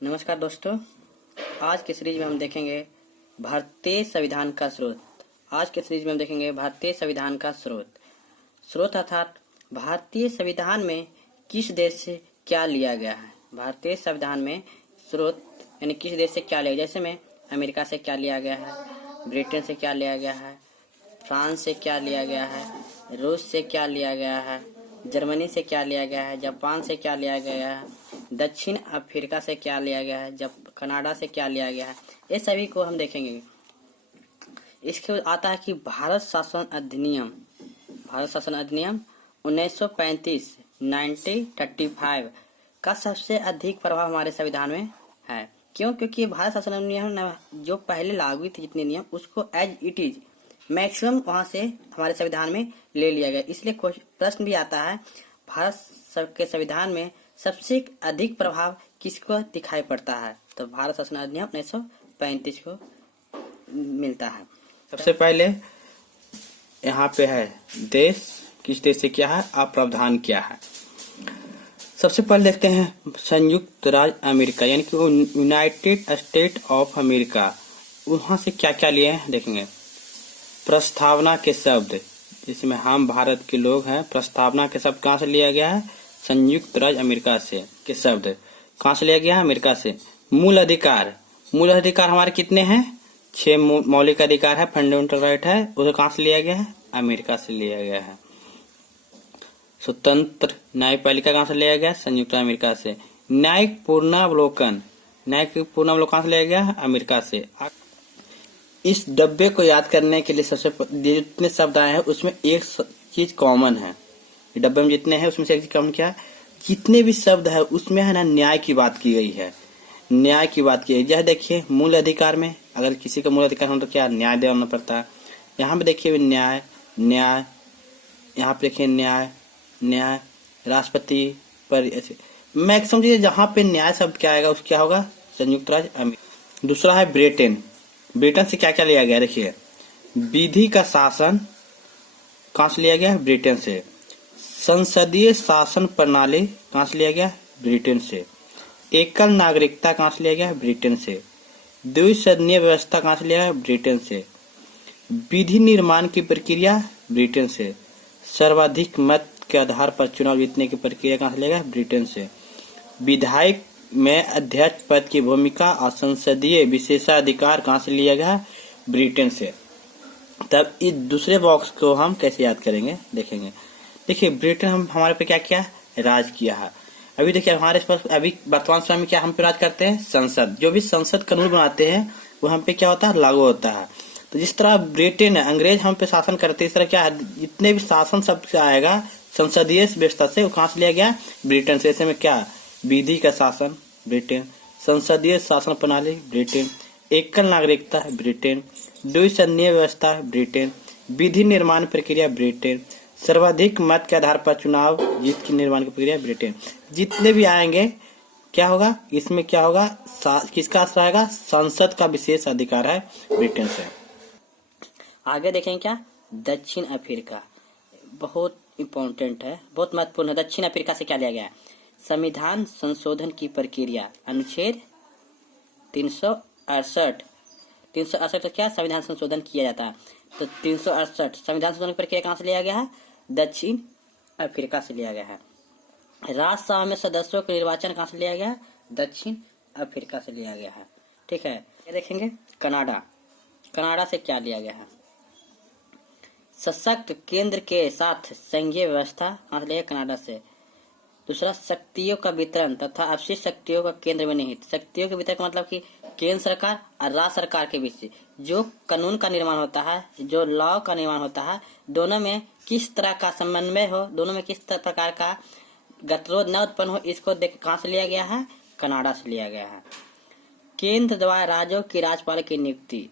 नमस्कार दोस्तों, आज के सीरीज में हम देखेंगे भारतीय संविधान का स्रोत। आज के सीरीज में हम देखेंगे भारतीय संविधान का स्रोत अर्थात भारतीय संविधान में किस देश से क्या लिया गया है। भारतीय संविधान में स्रोत यानी किस देश से क्या लिया गया, जैसे में अमेरिका से क्या लिया गया है, ब्रिटेन से क्या लिया गया है, फ्रांस से क्या लिया गया है, रूस से क्या लिया गया है, जर्मनी से क्या लिया गया है, जापान से क्या लिया गया है, दक्षिण अफ्रीका से क्या लिया गया है, जब कनाडा से क्या लिया गया है, ये सभी को हम देखेंगे। इसके बाद आता है कि भारत शासन अधिनियम 1935 1935 का सबसे अधिक प्रभाव हमारे संविधान में है। क्यों? क्योंकि भारत शासन अधिनियम जो पहले लागू थी जितने नियम उसको एज इट इज मैक्सिमम वहां से हमारे संविधान में ले लिया गया। इसलिए प्रश्न भी आता है भारत के संविधान में सबसे अधिक प्रभाव किसको दिखाई पड़ता है, तो भारत शासन अधिनियम 1935 को मिलता है। सबसे पहले यहाँ पे है देश, किस देश से क्या है, प्रावधान क्या है। सबसे पहले देखते हैं संयुक्त राज्य अमेरिका यानी कि यूनाइटेड स्टेट ऑफ अमेरिका, वहां से क्या क्या लिए हैं देखेंगे। प्रस्तावना के शब्द, जिसमें हम भारत के लोग हैं, प्रस्तावना के शब्द कहाँ से लिया गया है, संयुक्त राज्य अमेरिका से के शब्द कहाँ से लिया गया है, अमेरिका से। मूल अधिकार हमारे कितने हैं, 6 मौलिक अधिकार है, फंडामेंटल राइट है, उसे कहाँ से लिया गया है, अमेरिका से लिया गया है। स्वतंत्र न्यायपालिका कहाँ से लिया गया है, संयुक्त राज्य अमेरिका से। न्यायिक पूर्णावलोकन कहाँ से लिया गया है, अमेरिका से। इस डब्बे को याद करने के लिए सबसे जितने शब्द आए हैं उसमें एक चीज कॉमन है। डब्बे में जितने हैं उसमें से एक चीज कॉमन क्या है, जितने भी शब्द है उसमें है ना न्याय की बात की गई है। न्याय की बात की गई है। देखिए मूल अधिकार में अगर किसी का मूल अधिकार हो तो क्या न्याय देना पड़ता है। यहाँ पे देखिए न्याय, यहाँ पे देखिए न्याय राष्ट्रपति पर मैक्सिमम चीजें जहाँ पे न्याय शब्द क्या आएगा उसका क्या होगा, संयुक्त राज्य अमेरिका। दूसरा है ब्रिटेन से क्या क्या लिया गया, देखिए विधि का शासन कहाँ से लिया गया, ब्रिटेन से। संसदीय शासन प्रणाली कहाँ से लिया गया, ब्रिटेन से। एकल नागरिकता कहाँ से लिया गया, ब्रिटेन से। द्विसदनीय व्यवस्था कहाँ से लिया गया, ब्रिटेन से। विधि निर्माण की प्रक्रिया ब्रिटेन से। सर्वाधिक मत के आधार पर चुनाव जीतने की प्रक्रिया कहाँ से लिया गया, ब्रिटेन से। विधायक में अध्यक्ष पद की भूमिका और संसदीय विशेषाधिकार कहाँ से लिया गया, ब्रिटेन से। तब इस दूसरे बॉक्स को हम कैसे याद करेंगे देखेंगे। देखिए ब्रिटेन हमारे पे क्या किया, राज किया है। अभी देखिए हमारे पास अभी वर्तमान समय में क्या हम पे राज करते हैं, संसद। जो भी संसद कानून बनाते हैं वो हम पे क्या होता है, लागू होता है। तो जिस तरह ब्रिटेन है, अंग्रेज हम पे शासन करते हैं, इस तरह क्या है जितने भी शासन शब्द आएगा संसदीय व्यवस्था से वो कहाँ से लिया गया, ब्रिटेन से। ऐसे में क्या, विधि का शासन ब्रिटेन, संसदीय शासन प्रणाली ब्रिटेन, एकल नागरिकता ब्रिटेन, द्विसदनीय व्यवस्था ब्रिटेन, विधि निर्माण प्रक्रिया ब्रिटेन, सर्वाधिक मत के आधार पर चुनाव जीत की निर्माण की प्रक्रिया ब्रिटेन। जितने भी आएंगे क्या होगा, इसमें क्या होगा, किसका आश्रय आएगा, संसद का विशेष अधिकार है ब्रिटेन से। आगे देखें क्या, दक्षिण अफ्रीका बहुत इंपॉर्टेंट है, बहुत महत्वपूर्ण है। दक्षिण अफ्रीका से क्या लिया गया है, संविधान संशोधन की प्रक्रिया अनुच्छेद 368 तो क्या संविधान संशोधन किया जाता है, तो 368 संविधान संशोधन की प्रक्रिया कहाँ से लिया गया है, दक्षिण अफ्रीका से लिया गया है। राज्यसभा में सदस्यों के निर्वाचन कहाँ से लिया गया है, दक्षिण अफ्रीका से लिया गया है। ठीक है, ये देखेंगे कनाडा से क्या लिया गया है, सशक्त केंद्र के साथ संघीय व्यवस्था कहाँ से लिया, कनाडा से। दूसरा, शक्तियों का वितरण तथा अपशिष्ट शक्तियों का केंद्र में निहित। शक्तियों के वितरण का मतलब कि केंद्र सरकार और राज्य सरकार के बीच जो कानून का निर्माण होता है, जो लॉ का निर्माण होता है, दोनों में किस तरह का समन्वय हो, दोनों में किस प्रकार का गतिरोध न उत्पन्न हो, इसको देख कहाँ से लिया गया है, कनाडा से लिया गया है। केंद्र द्वारा राज्यों की राज्यपाल की नियुक्ति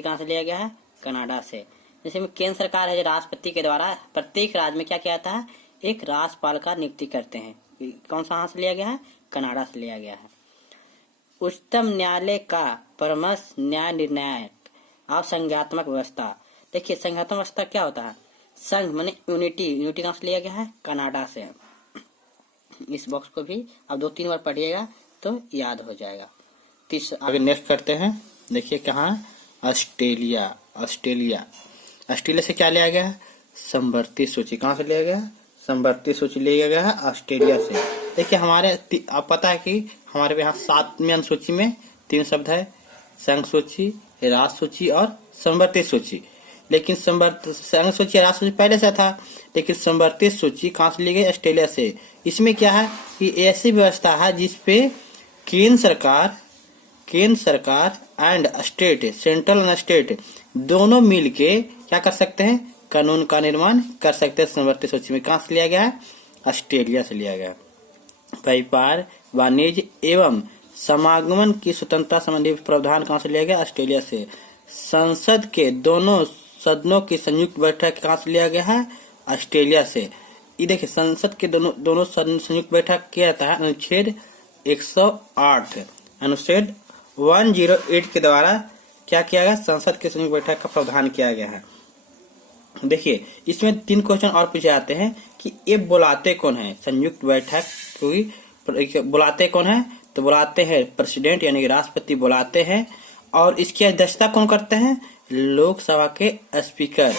कहाँ से लिया गया है, कनाडा से। जैसे में केंद्र सरकार है जो राष्ट्रपति के द्वारा प्रत्येक राज्य में क्या किया जाता है, एक राज्यपाल का नियुक्ति करते हैं। कौन सा से लिया गया है, कनाडा से लिया गया है। उच्चतम न्यायालय का परामर्श न्याय निर्णायक और संज्ञात्मक व्यवस्था। देखिए संज्ञात्मक व्यवस्था क्या होता है, संघ माने यूनिटी कहाँ से लिया गया है, कनाडा से। इस बॉक्स को भी अब 2-3 बार पढ़िएगा तो याद हो जाएगा। आगे नेक्स्ट करते हैं। देखिए कहाँ, ऑस्ट्रेलिया। ऑस्ट्रेलिया ऑस्ट्रेलिया से क्या लिया गया है? संवर्ती सूची। कहाँ से लिया गया है? संवर्ती सूची लिया गया है ऑस्ट्रेलिया से। देखिए हमारे आप पता है कि हमारे यहाँ 7वीं अनुसूची में 3 शब्द है, संघ सूची, राष्ट्र सूची और संवर्ती सूची। लेकिन संघ सूची, राष्ट्र सूची पहले से था, लेकिन संवर्ती सूची कहाँ से ली गई? ऑस्ट्रेलिया से। इसमें क्या है कि ऐसी व्यवस्था है जिसपे केंद्र सरकार and state, central and state दोनों मिलके क्या कर सकते हैं? कानून का निर्माण कर सकते हैं। संवर्ती सूची में कहाँ से लिया गया है? ऑस्ट्रेलिया से लिया गया। व्यापार, वाणिज्य एवं समागमन की स्वतंत्रता संबंधी प्रावधान कहाँ से लिया गया? ऑस्ट्रेलिया से। संसद के दोनों सदनों की संयुक्त बैठक कहाँ से लिया गया है? ऑस्ट्रेलिया से। ये देखिए संसद के दोनों सदन संयुक्त बैठक किया जाता है अनुच्छेद 108, अनुच्छेद 108 के द्वारा क्या किया गया? संसद के संयुक्त बैठक का प्रावधान किया गया है। देखिए इसमें 3 क्वेश्चन और पूछे जाते हैं कि ये बुलाते कौन है? संयुक्त बैठक की बुलाते कौन है? तो बुलाते हैं प्रेसिडेंट यानी कि राष्ट्रपति बुलाते हैं। और इसकी अध्यक्षता कौन करते हैं? लोकसभा के स्पीकर,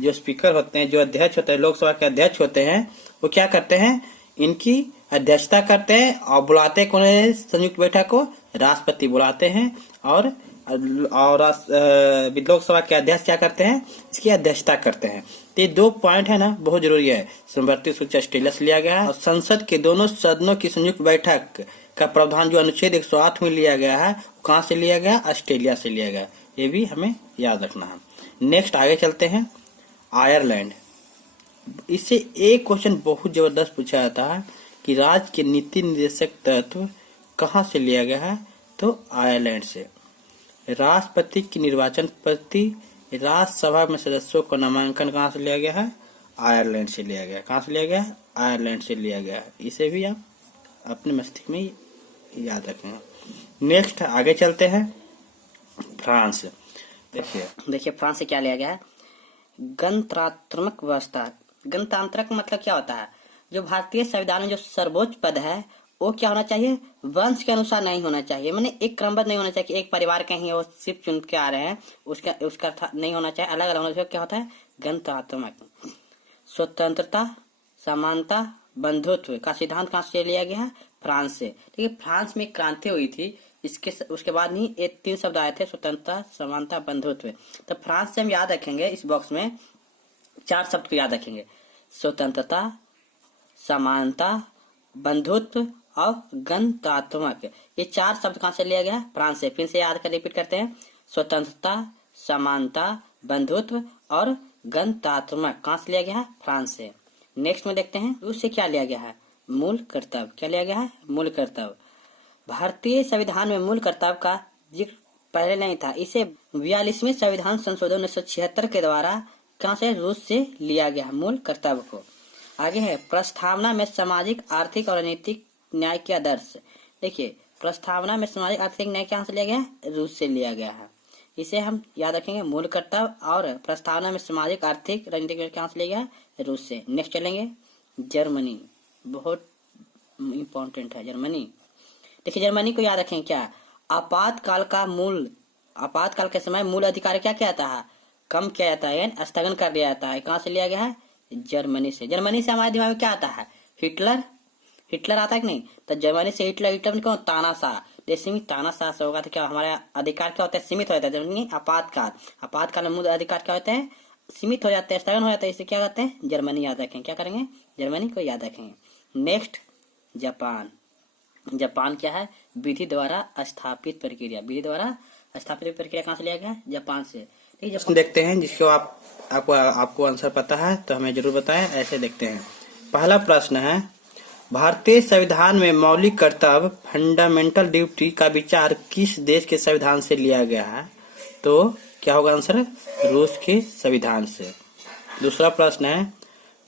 जो स्पीकर होते हैं, जो अध्यक्ष होते हैं, लोकसभा के अध्यक्ष होते हैं, वो क्या करते हैं? इनकी अध्यक्षता करते हैं। और बुलाते कौन है संयुक्त बैठक को? राष्ट्रपति बुलाते हैं। और लोकसभा के अध्यक्ष क्या करते हैं? इसकी अध्यक्षता करते हैं। तो ये 2 पॉइंट है ना, बहुत जरूरी है। संवर्ती सूची ऑस्ट्रेलिया से लिया गया है। और संसद के दोनों सदनों की संयुक्त बैठक का प्रावधान जो अनुच्छेद 108 में लिया गया है, कहाँ से लिया गया? ऑस्ट्रेलिया से लिया गया। ये भी हमें याद रखना है। नेक्स्ट आगे चलते हैं। आयरलैंड। इससे एक क्वेश्चन बहुत जबरदस्त पूछा जाता है कि राज्य के नीति निर्देशक तत्व कहाँ से लिया गया है? तो आयरलैंड से। राष्ट्रपति की निर्वाचन प्रति राज्यसभा में सदस्यों का नामांकन कहाँ से लिया गया है? आयरलैंड से लिया गया। कहाँ से लिया गया? आयरलैंड से लिया गया। इसे भी आप अपने मस्तिष्क में याद रखेंगे। नेक्स्ट आगे चलते हैं। फ्रांस। देखिए फ्रांस से क्या लिया गया है? गणतंत्रात्मक व्यवस्था। गणतंत्र मतलब क्या होता है? जो भारतीय संविधान में जो सर्वोच्च पद है वो क्या होना चाहिए? वंश के अनुसार नहीं होना चाहिए, माने एक क्रमबद्ध नहीं होना चाहिए कि एक परिवार के ही वो सिर्फ चुन के आ रहे हैं, उसका नहीं होना चाहिए, अलग अलग होना चाहिए। क्या होता है? गणतंत्रात्मक। स्वतंत्रता, समानता, बंधुत्व का सिद्धांत कहाँ से लिया गया है? फ्रांस से। ठीक है, फ्रांस में क्रांति हुई थी, उसके बाद नहीं ये 3 शब्द आए थे, स्वतंत्रता, समानता, बंधुत्व। तो फ्रांस से हम याद रखेंगे, इस बॉक्स में 4 शब्द को याद रखेंगे। स्वतंत्रता, समानता, बंधुत्व और गणतंत्रात्मक। ये 4 शब्द कहाँ से लिया गया? फ्रांस से। फिर से याद कर रिपीट करते हैं। स्वतंत्रता, समानता, बंधुत्व और गणतंत्रात्मक कहाँ से लिया गया है? फ्रांस से। नेक्स्ट में देखते हैं रूस से क्या लिया गया है? मूल कर्तव्य। क्या लिया गया है? मूल कर्तव्य। भारतीय संविधान में मूल कर्तव्य का जिक्र पहले नहीं था, इसे 42वें संविधान संशोधन 1976 के द्वारा कहाँ से? रूस से लिया गया मूल कर्तव्य को। आगे है प्रस्तावना में सामाजिक, आर्थिक और राजनीतिक न्याय के आदर्श। देखिए प्रस्तावना में सामाजिक आर्थिक न्याय कहाँ से लिया गया? रूस से लिया गया है। इसे हम याद रखेंगे, मूल कर्तव्य और प्रस्तावना में सामाजिक, आर्थिक, राजनीतिक कहाँ से लिया गया? रूस से। नेक्स्ट चलेंगे जर्मनी, बहुत इम्पोर्टेंट है जर्मनी। देखिए जर्मनी को याद रखें क्या? आपातकाल के समय मूल अधिकार क्या किया जाता है? कम किया जाता है, स्थगन कर दिया जाता है। कहाँ से लिया गया है? जर्मनी से। जर्मनी से हमारे दिमाग में क्या आता है? हिटलर आता है कि नहीं? तो जर्मनी से हिटलर कौन? तानाशाह। जैसे ही तानाशाह से होगा तो क्या हमारा अधिकार क्या होता है? सीमित हो जाता है। जर्मनी आपातकाल में मूल अधिकार क्या होते हैं? सीमित हो जाते हैं, स्थगन हो जाता है। इसे क्या कहते हैं? जर्मनी याद रखें। क्या करेंगे? जर्मनी को याद रखेंगे। Next Japan. जापान क्या है? विधि द्वारा स्थापित प्रक्रिया। कहाँ से लिया गया? जापान से। देखते हैं जिसको आपको आंसर पता है तो हमें जरूर बताएं। ऐसे देखते हैं। पहला प्रश्न है, भारतीय संविधान में मौलिक कर्तव्य फंडामेंटल ड्यूटी का विचार किस देश के संविधान से लिया गया है? तो क्या होगा आंसर? रूस के संविधान से। दूसरा प्रश्न है,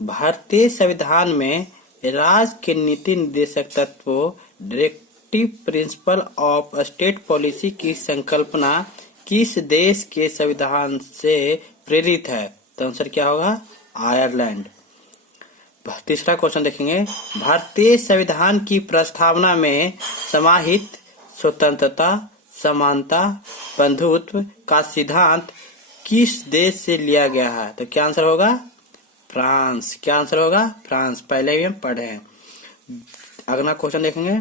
भारतीय संविधान में राज्य के नीति निर्देशक तत्वों directive principle of state policy की संकल्पना किस देश के संविधान से प्रेरित है? तो आंसर क्या होगा? आयरलैंड। तीसरा क्वेश्चन देखेंगे, भारतीय संविधान की प्रस्तावना में समाहित स्वतंत्रता, समानता, बंधुत्व का सिद्धांत किस देश से लिया गया है? तो क्या आंसर होगा? फ्रांस। क्या आंसर होगा? फ्रांस। पहले भी हम पढ़े हैं। अगला क्वेश्चन देखेंगे,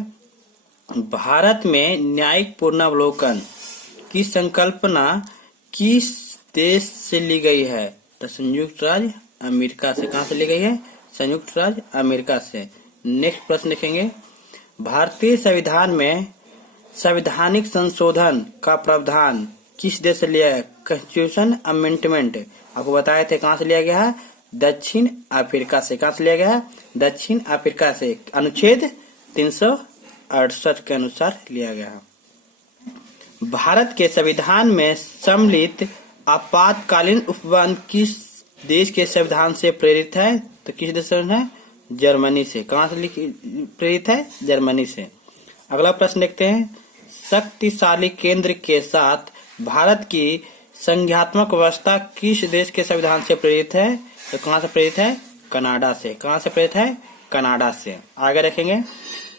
भारत में न्यायिक पूर्णावलोकन की संकल्पना किस देश से ली गई है? तो संयुक्त राज्य अमेरिका से। कहां से ली गई है? संयुक्त राज्य अमेरिका से। नेक्स्ट प्रश्न देखेंगे, भारतीय संविधान में संवैधानिक संशोधन का प्रावधान किस देश से लिया है? कॉन्स्टिट्यूशन अमेंडमेंट आपको बताए थे कहां से लिया गया है? दक्षिण अफ्रीका से। कहां से लिया गया है? दक्षिण अफ्रीका से। अनुच्छेद 368 के अनुसार लिया गया है। भारत के संविधान में सम्मिलित आपातकालीन उपबंध किस देश के संविधान से प्रेरित है? तो किस देश से है? जर्मनी से। कहां से प्रेरित है? जर्मनी से। अगला प्रश्न देखते हैं, शक्तिशाली केंद्र के साथ भारत की संघात्मक व्यवस्था किस देश के संविधान से प्रेरित है? तो कहां से प्रेरित है? कनाडा से। कहां से प्रेरित है? कनाडा से। आगे देखेंगे,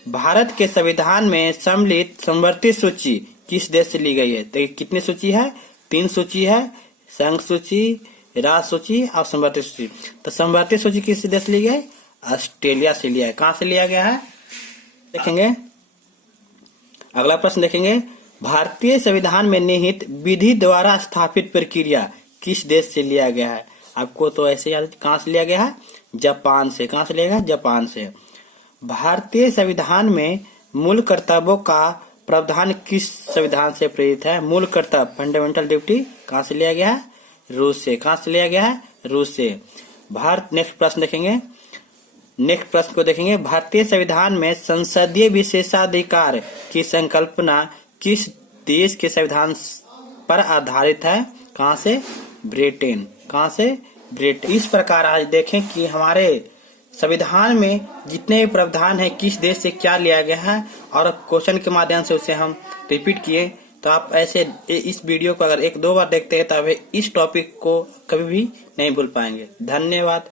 भारत के संविधान में सम्मिलित समवर्ती सूची किस देश से ली गई है? तो कितनी सूची है? 3 सूची है, संघ सूची, राज्य सूची और समवर्ती सूची। तो समवर्ती सूची किस देश से ली गई? ऑस्ट्रेलिया से लिया है। कहां से लिया गया है? देखेंगे, अगला प्रश्न देखेंगे, भारतीय संविधान में निहित विधि द्वारा स्थापित प्रक्रिया किस देश से लिया गया है? आपको तो ऐसे याद, कहां से लिया गया है? जापान से। कहां से लिया गया? जापान से। भारतीय संविधान में मूल कर्तव्यों का प्रावधान किस संविधान से प्रेरित है? मूल कर्तव्य फंडामेंटल ड्यूटी कहां से लिया गया है? रूस से। कहां से लिया गया है? रूस से। नेक्स्ट प्रश्न देखेंगे, नेक्स्ट प्रश्न को देखेंगे, भारतीय संविधान में संसदीय विशेषाधिकार की संकल्पना किस देश के संविधान पर आधारित है? कहां से? ब्रिटेन। कहां से? ब्रिटेन। इस प्रकार आज देखें कि हमारे संविधान में जितने भी प्रावधान है किस देश से क्या लिया गया है और क्वेश्चन के माध्यम से उसे हम रिपीट किए। तो आप ऐसे इस वीडियो को अगर 1-2 बार देखते हैं तो इस टॉपिक को कभी भी नहीं भूल पाएंगे। धन्यवाद।